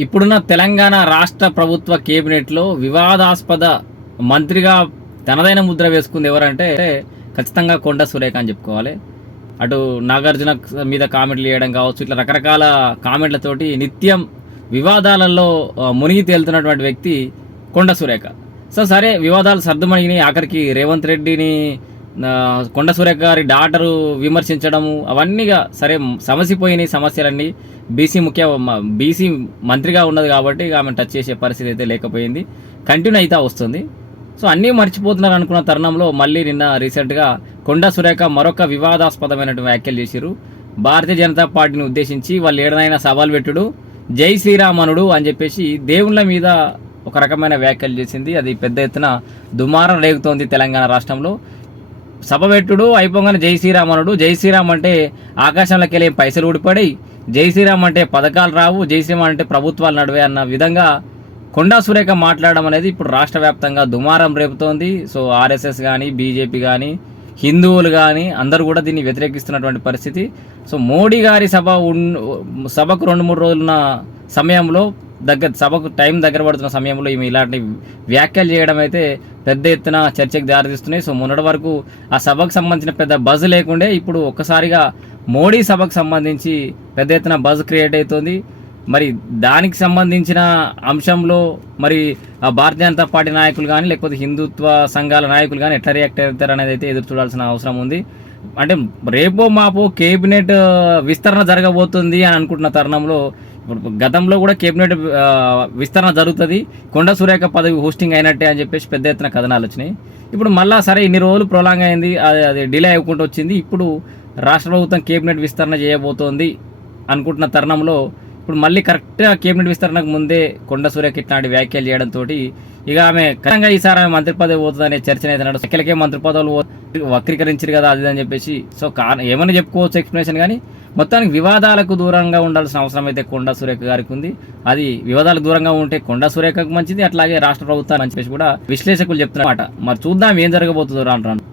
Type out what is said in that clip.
ఇప్పుడున్న తెలంగాణ రాష్ట్ర ప్రభుత్వ కేబినెట్లో వివాదాస్పద మంత్రిగా తనదైన ముద్ర వేసుకుంది ఎవరంటే ఖచ్చితంగా కొండ సురేఖ అని చెప్పుకోవాలి. అటు నాగార్జున మీద కామెంట్లు చేయడం కావచ్చు, ఇట్లా రకరకాల కామెంట్లతోటి నిత్యం వివాదాలలో మునిగి తేలుతున్నటువంటి వ్యక్తి కొండ సురేఖ. సరే, వివాదాలు సర్దుమణిగినాయి. ఆఖరికి రేవంత్ రెడ్డిని కొండ సురేఖ గారి డాటరు విమర్శించడము అవన్నీగా సరే సమసిపోయినాయి సమస్యలన్నీ. బీసీ మంత్రిగా ఉన్నది కాబట్టి ఆమె టచ్ చేసే పరిస్థితి అయితే లేకపోయింది, కంటిన్యూ అయితే వస్తుంది. సో అన్నీ మర్చిపోతున్నారు అనుకున్న తరుణంలో మళ్ళీ నిన్న రీసెంట్గా కొండ సురేఖ మరొక వివాదాస్పదమైనటువంటి వ్యాఖ్యలు చేశారు. భారతీయ జనతా పార్టీని ఉద్దేశించి వాళ్ళు ఏడనైనా సవాల్ పెట్టుడు, జై శ్రీరామనుడు అని చెప్పేసి దేవుళ్ళ మీద ఒక రకమైన వ్యాఖ్యలు చేసింది. అది పెద్ద ఎత్తున దుమారం రేగుతోంది తెలంగాణ రాష్ట్రంలో. సభ పెట్టుడు అయిపోగానే జై శ్రీరామనుడు, జై శ్రీరామ్ అంటే ఆకాశంలోకి వెళ్ళి పైసలు ఊడిపడి, జై శ్రీరామ్ అంటే పథకాలు రావు, జై శ్రీరామ్ అంటే ప్రభుత్వాలు నడివే అన్న విధంగా కొండా సురేఖ మాట్లాడడం అనేది ఇప్పుడు రాష్ట్ర వ్యాప్తంగా దుమారం రేపుతోంది. సో ఆర్ఎస్ఎస్ కానీ, బీజేపీ కానీ, హిందువులు కానీ అందరూ కూడా దీన్ని వ్యతిరేకిస్తున్నటువంటి పరిస్థితి. సో మోడీ గారి సభకు 2-3 రోజులున్న సమయంలో సభకు టైం దగ్గర పడుతున్న సమయంలో ఈమె ఇలాంటి వ్యాఖ్యలు చేయడం అయితే పెద్ద ఎత్తున చర్చకు దారితీస్తున్నాయి. సో మొన్నటి వరకు ఆ సభకు సంబంధించిన పెద్ద బజ్ లేకుండే ఇప్పుడు ఒక్కసారిగా మోడీ సభకు సంబంధించి పెద్ద ఎత్తున బజ్ క్రియేట్ అవుతుంది. మరి దానికి సంబంధించిన అంశంలో మరి భారతీయ జనతా పార్టీ నాయకులు కానీ లేకపోతే హిందుత్వ సంఘాల నాయకులు కానీ ఎట్లా రియాక్ట్ అవుతారు అనేది అయితే ఎదురు చూడాల్సిన అవసరం ఉంది. అంటే రేపో మాపో కేబినెట్ విస్తరణ జరగబోతుంది అని అనుకుంటున్న తరుణంలో ఇప్పుడు గతంలో కూడా కేబినెట్ విస్తరణ జరుగుతుంది, కొండ సురేఖ పదవి హోస్టింగ్ అయినట్టే అని చెప్పేసి పెద్ద ఎత్తున కథనాలు వచ్చినాయి. ఇప్పుడు మళ్ళీ సరే ఇన్ని రోజులు ప్రొలాంగ్ అయింది, అది డిలే అవ్వకుండా వచ్చింది. ఇప్పుడు రాష్ట్ర ప్రభుత్వం కేబినెట్ విస్తరణ చేయబోతోంది అనుకుంటున్న తరుణంలో ఇప్పుడు మళ్ళీ కరెక్ట్గా కేబినెట్ విస్తరణకు ముందే కొండ సురేఖ ఇట్లాంటి వ్యాఖ్యలు చేయడంతో ఇక ఆమె ఖచ్చితంగా ఈసారి ఆమె మంత్రి పదవి పోతుంది అనే చర్చ అయితే నడుస్తుంది. ఎక్కడికే మంత్రి పదవులు వక్రీకరించారు కదా అది అని చెప్పేసి. సో ఏమైనా చెప్పుకోవచ్చు ఎక్స్ప్లెనేషన్, కానీ మొత్తానికి వివాదాలకు దూరంగా ఉండాల్సిన అవసరం అయితే కొండ సురేఖ గారికి ఉంది. అది వివాదాలకు దూరంగా ఉంటే కొండ సురేఖకు మంచిది, అట్లాగే రాష్ట్ర ప్రభుత్వానికి మంచి కూడా విశ్లేషకులు చెప్తున్నమాట. మరి చూద్దాం ఏం జరగబోతుందో రాను రాను.